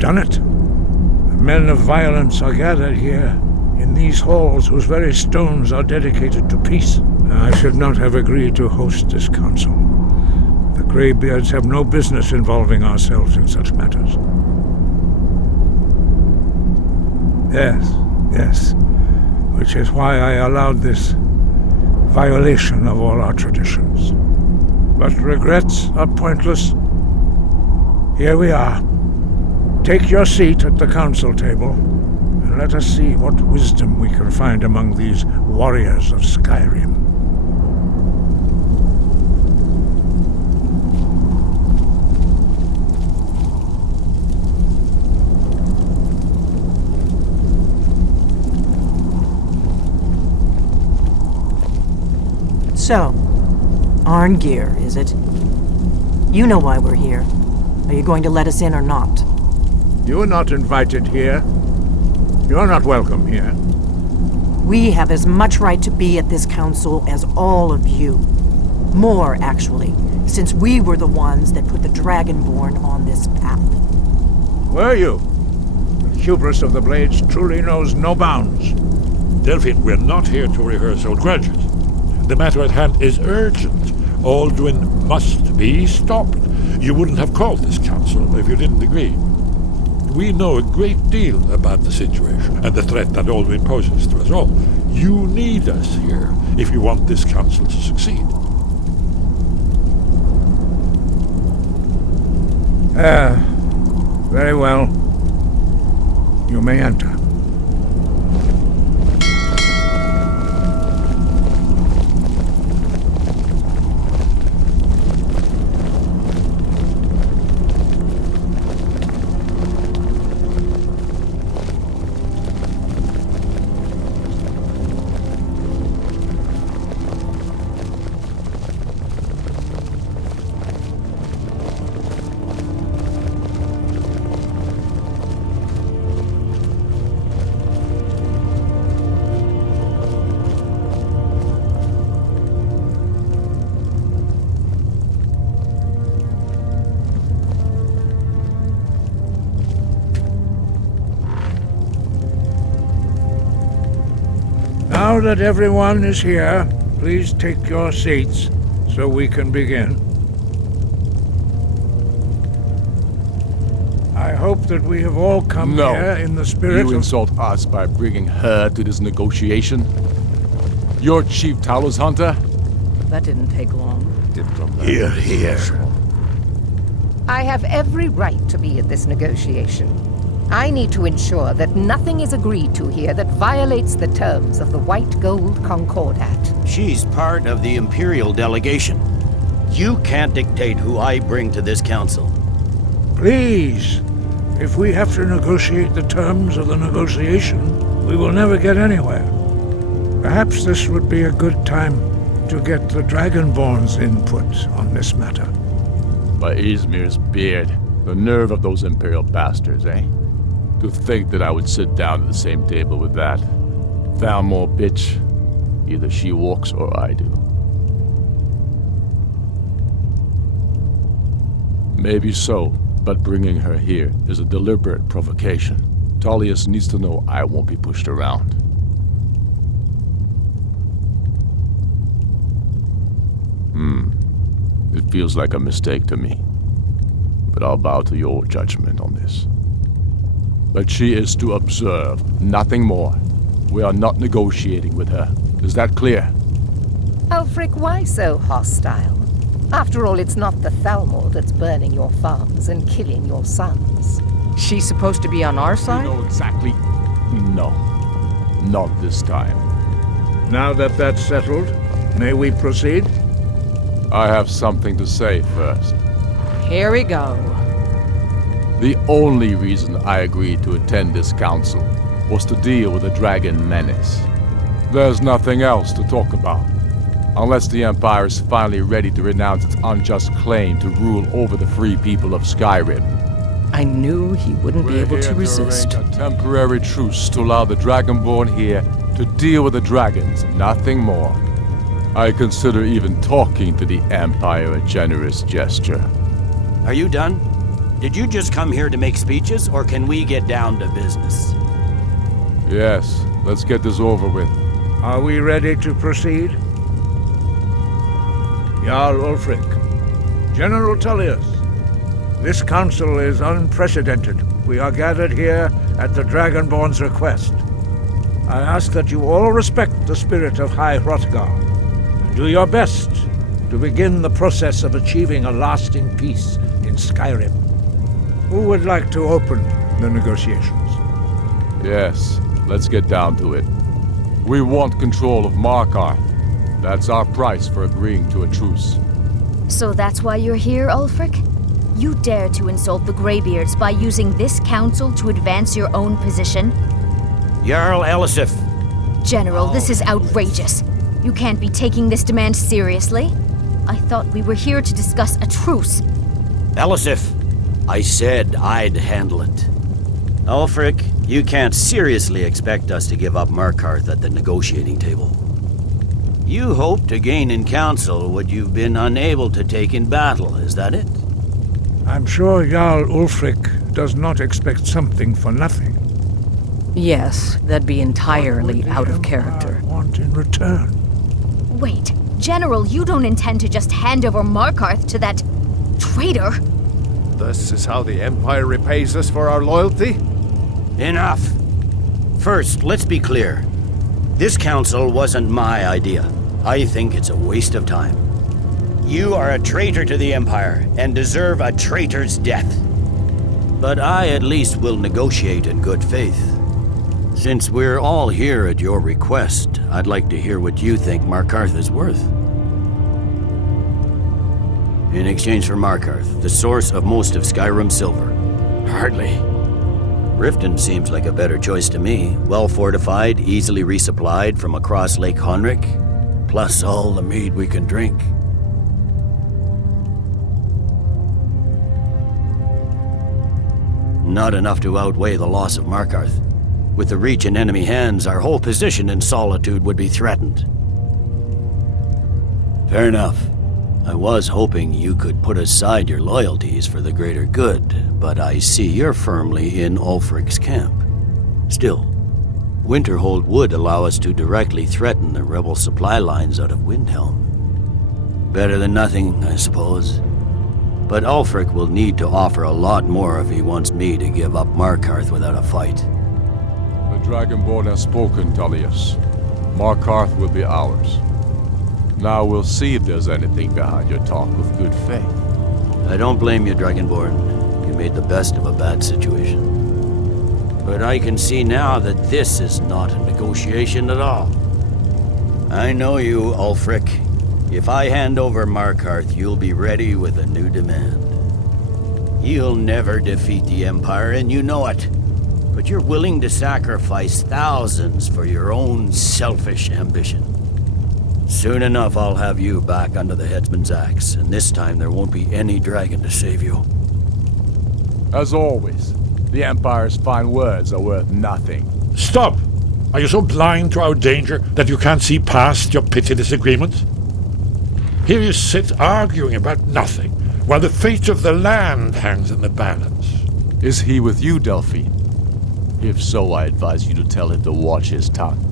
done it. The men of violence are gathered here, in these halls whose very stones are dedicated to peace. I should not have agreed to host this council. The Greybeards have no business involving ourselves in such matters. Yes. Which is why I allowed this violation of all our traditions. But regrets are pointless. Here we are. Take your seat at the council table, and let us see what wisdom we can find among these warriors of Skyrim. So, Arngeir, is it? You know why we're here. Are you going to let us in or not? You are not invited here. You're not welcome here. We have as much right to be at this council as all of you. More, actually, since we were the ones that put the Dragonborn on this path. Were you? The hubris of the Blades truly knows no bounds. Delphine, we're not here to rehearse old grudges. The matter at hand is urgent. Alduin must be stopped. You wouldn't have called this council if you didn't agree. We know a great deal about the situation and the threat that Alduin poses to us all. You need us here if you want this council to succeed. Very well. You may enter. Now that everyone is here, please take your seats so we can begin. I hope that we have all come here in the spirit of... You insult us by bringing her to this negotiation? You're Chief Talos Hunter? That didn't take long. Here. I have every right to be at this negotiation. I need to ensure that nothing is agreed to here that violates the terms of the White Gold Concordat. She's part of the Imperial delegation. You can't dictate who I bring to this council. Please, if we have to negotiate the terms of the negotiation, we will never get anywhere. Perhaps this would be a good time to get the Dragonborn's input on this matter. By Izmir's beard, the nerve of those Imperial bastards, eh? To think that I would sit down at the same table with that. Thalmor bitch. Either she walks or I do. Maybe so, but bringing her here is a deliberate provocation. Tullius needs to know I won't be pushed around. It feels like a mistake to me. But I'll bow to your judgment on this. But she is to observe, nothing more. We are not negotiating with her. Is that clear? Ulfric, why so hostile? After all, it's not the Thalmor that's burning your farms and killing your sons. She's supposed to be on our side? You know exactly... No. Not this time. Now that that's settled, may we proceed? I have something to say first. Here we go. The only reason I agreed to attend this council was to deal with the dragon menace. There's nothing else to talk about. Unless the Empire is finally ready to renounce its unjust claim to rule over the free people of Skyrim. I knew he wouldn't be able to resist. A temporary truce to allow the Dragonborn here to deal with the dragons, nothing more. I consider even talking to the Empire a generous gesture. Are you done? did you just come here to make speeches, or can we get down to business? Yes, let's get this over with. Are we ready to proceed? Jarl Ulfric, General Tullius, this council is unprecedented. We are gathered here at the Dragonborn's request. I ask that you all respect the spirit of High Hrothgar, and do your best to begin the process of achieving a lasting peace in Skyrim. Who would like to open the negotiations? Yes, let's get down to it. We want control of Markarth. That's our price for agreeing to a truce. So that's why you're here, Ulfric? You dare to insult the Greybeards by using this council to advance your own position? Jarl Elisif. General, this is outrageous. You can't be taking this demand seriously. I thought we were here to discuss a truce. Elisif, I said I'd handle it. Ulfric, you can't seriously expect us to give up Markarth at the negotiating table. You hope to gain in council what you've been unable to take in battle, is that it? I'm sure Jarl Ulfric does not expect something for nothing. Yes, that'd be entirely out of character. I want in return. Wait, General, you don't intend to just hand over Markarth to that traitor? This is how the Empire repays us for our loyalty? Enough! First, let's be clear. This council wasn't my idea. I think it's a waste of time. You are a traitor to the Empire and deserve a traitor's death. But I at least will negotiate in good faith. Since we're all here at your request, I'd like to hear what you think Markarth is worth. In exchange for Markarth, the source of most of Skyrim's silver. Hardly. Riften seems like a better choice to me. Well fortified, easily resupplied from across Lake Honric, plus all the mead we can drink. Not enough to outweigh the loss of Markarth. With the Reach in enemy hands, our whole position in Solitude would be threatened. Fair enough. I was hoping you could put aside your loyalties for the greater good, but I see you're firmly in Ulfric's camp. Still, Winterhold would allow us to directly threaten the rebel supply lines out of Windhelm. Better than nothing, I suppose. But Ulfric will need to offer a lot more if he wants me to give up Markarth without a fight. The Dragonborn has spoken, Tullius. Markarth will be ours. Now we'll see if there's anything behind your talk with good faith. I don't blame you, Dragonborn. You made the best of a bad situation. But I can see now that this is not a negotiation at all. I know you, Ulfric. If I hand over Markarth, you'll be ready with a new demand. You'll never defeat the Empire, and you know it. But you're willing to sacrifice thousands for your own selfish ambition. Soon enough, I'll have you back under the headsman's axe, and this time there won't be any dragon to save you. As always, the Empire's fine words are worth nothing. Stop! Are you so blind to our danger that you can't see past your petty disagreements? Here you sit arguing about nothing, while the fate of the land hangs in the balance. Is he with you, Delphine? If so, I advise you to tell him to watch his tongue.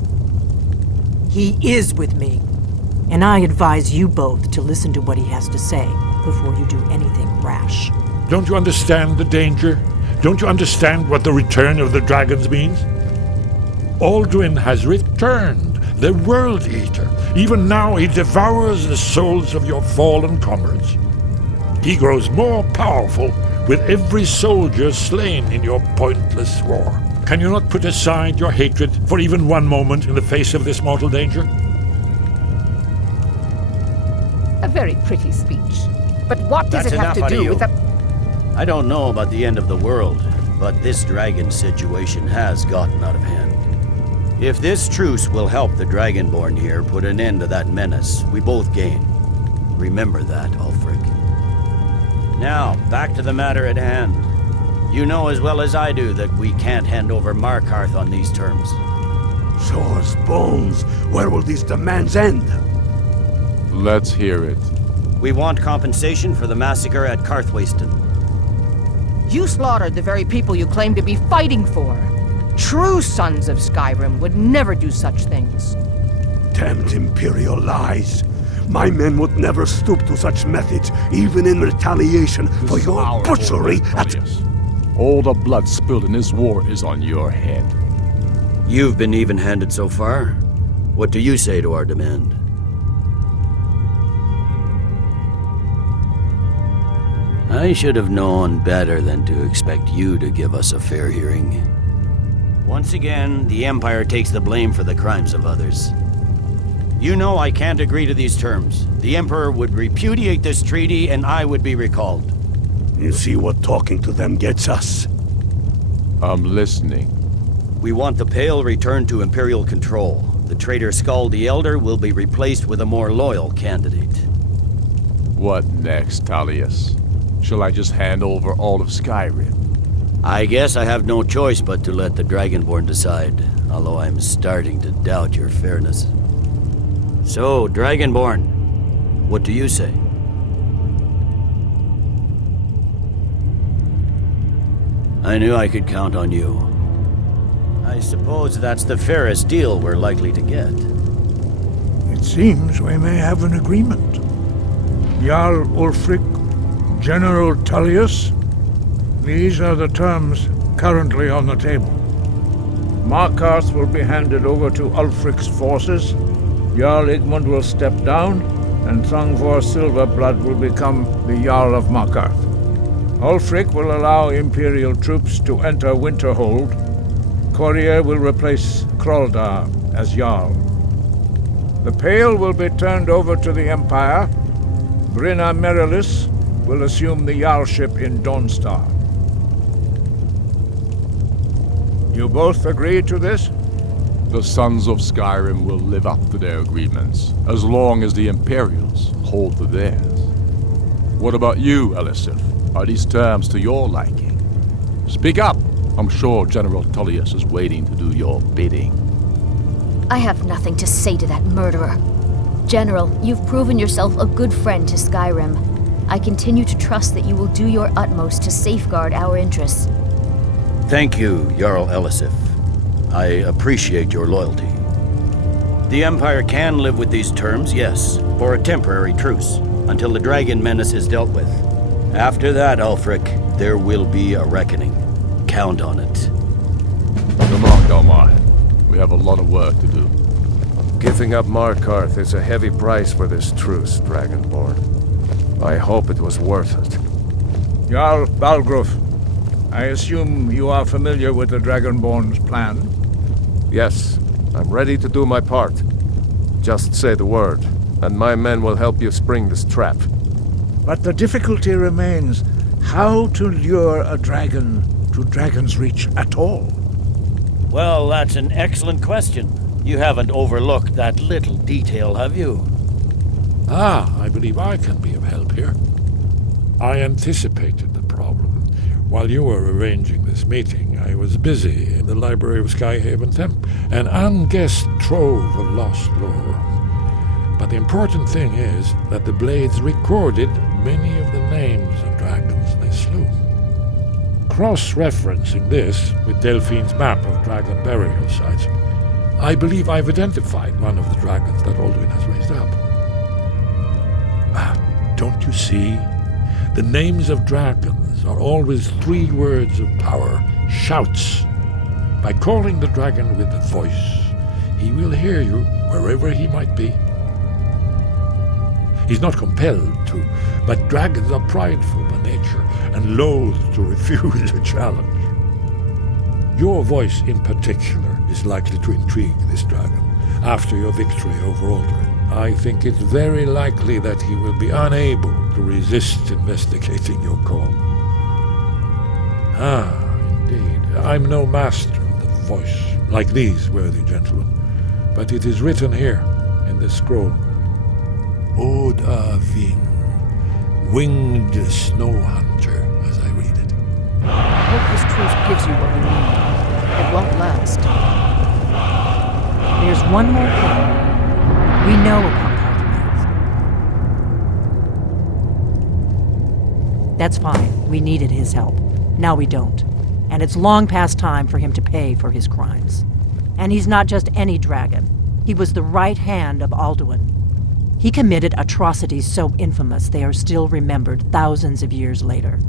He is with me. And I advise you both to listen to what he has to say before you do anything rash. Don't you understand the danger? Don't you understand what the return of the dragons means? Alduin has returned, the World Eater. Even now he devours the souls of your fallen comrades. He grows more powerful with every soldier slain in your pointless war. Can you not put aside your hatred for even one moment in the face of this mortal danger? A very pretty speech. But what does That's it have to enough out of do you. with the... I don't know about the end of the world, but this dragon situation has gotten out of hand. If this truce will help the Dragonborn here put an end to that menace, we both gain. Remember that, Ulfric. Now, back to the matter at hand. You know as well as I do that we can't hand over Markarth on these terms. Swords, bones, where will these demands end? Let's hear it. We want compensation for the massacre at Karthwasten. You slaughtered the very people you claim to be fighting for. True sons of Skyrim would never do such things. Damned Imperial lies. My men would never stoop to such methods, even in retaliation for your butchery at... All the blood spilled in this war is on your head. You've been even-handed so far. What do you say to our demand? I should have known better than to expect you to give us a fair hearing. Once again, the Empire takes the blame for the crimes of others. You know I can't agree to these terms. The Emperor would repudiate this treaty and I would be recalled. You see what talking to them gets us? I'm listening. We want the Pale returned to Imperial control. The traitor Skull the Elder will be replaced with a more loyal candidate. What next, Tullius? Shall I just hand over all of Skyrim? I guess I have no choice but to let the Dragonborn decide, although I'm starting to doubt your fairness. So, Dragonborn, what do you say? I knew I could count on you. I suppose that's the fairest deal we're likely to get. It seems we may have an agreement. Jarl Ulfric, General Tullius, these are the terms currently on the table. Markarth will be handed over to Ulfric's forces, Jarl Igmund will step down, and Thangvor Silverblood will become the Jarl of Markarth. Ulfric will allow Imperial troops to enter Winterhold. Courier will replace Kroldar as Jarl. The Pale will be turned over to the Empire. Brynna Merilis will assume the Jarlship in Dawnstar. You both agree to this? The Sons of Skyrim will live up to their agreements, as long as the Imperials hold to theirs. What about you, Elisif? Are these terms to your liking? Speak up! I'm sure General Tullius is waiting to do your bidding. I have nothing to say to that murderer. General, you've proven yourself a good friend to Skyrim. I continue to trust that you will do your utmost to safeguard our interests. Thank you, Jarl Elisif. I appreciate your loyalty. The Empire can live with these terms, yes, for a temporary truce, until the dragon menace is dealt with. After that, Ulfric, there will be a reckoning. Count on it. Come on, Galmar. We have a lot of work to do. Giving up Markarth is a heavy price for this truce, Dragonborn. I hope it was worth it. Jarl Balgruf, I assume you are familiar with the Dragonborn's plan? Yes, I'm ready to do my part. Just say the word, and my men will help you spring this trap. But the difficulty remains how to lure a dragon to Dragon's Reach at all. Well, that's an excellent question. You haven't overlooked that little detail, have you? I believe I can be of help here. I anticipated the problem. While you were arranging this meeting, I was busy in the library of Skyhaven Temple, an unguessed trove of lost lore. But the important thing is that the Blades recorded many of the names of dragons they slew. Cross-referencing this with Delphine's map of dragon burial sites, I believe I've identified one of the dragons that Alduin has raised up. Don't you see? The names of dragons are always 3 words of power, shouts. By calling the dragon with a voice, he will hear you wherever he might be. He's not compelled to, but dragons are prideful by nature and loath to refuse a challenge. Your voice in particular is likely to intrigue this dragon after your victory over Alduin. I think it's very likely that he will be unable to resist investigating your call. Indeed. I'm no master of the voice, like these worthy gentlemen, but it is written here in this scroll. Oda Ving, winged snow hunter, as I read it. I hope this truce gives you what you need. It won't last. There's one more thing. We know about Cartamath. That's fine. We needed his help. Now we don't. And it's long past time for him to pay for his crimes. And he's not just any dragon. He was the right hand of Alduin. He committed atrocities so infamous they are still remembered thousands of years later.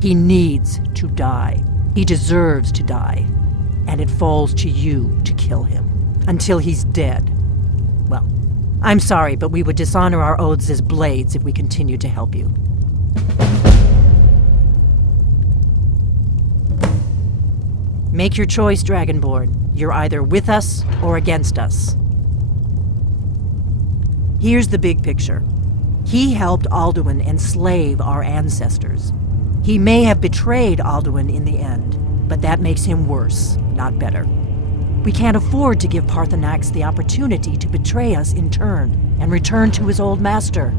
He needs to die. He deserves to die. And it falls to you to kill him. Until he's dead. Well, I'm sorry, but we would dishonor our oaths as blades if we continued to help you. Make your choice, Dragonborn. You're either with us or against us. Here's the big picture. He helped Alduin enslave our ancestors. He may have betrayed Alduin in the end, but that makes him worse, not better. We can't afford to give Parthenax the opportunity to betray us in turn and return to his old master.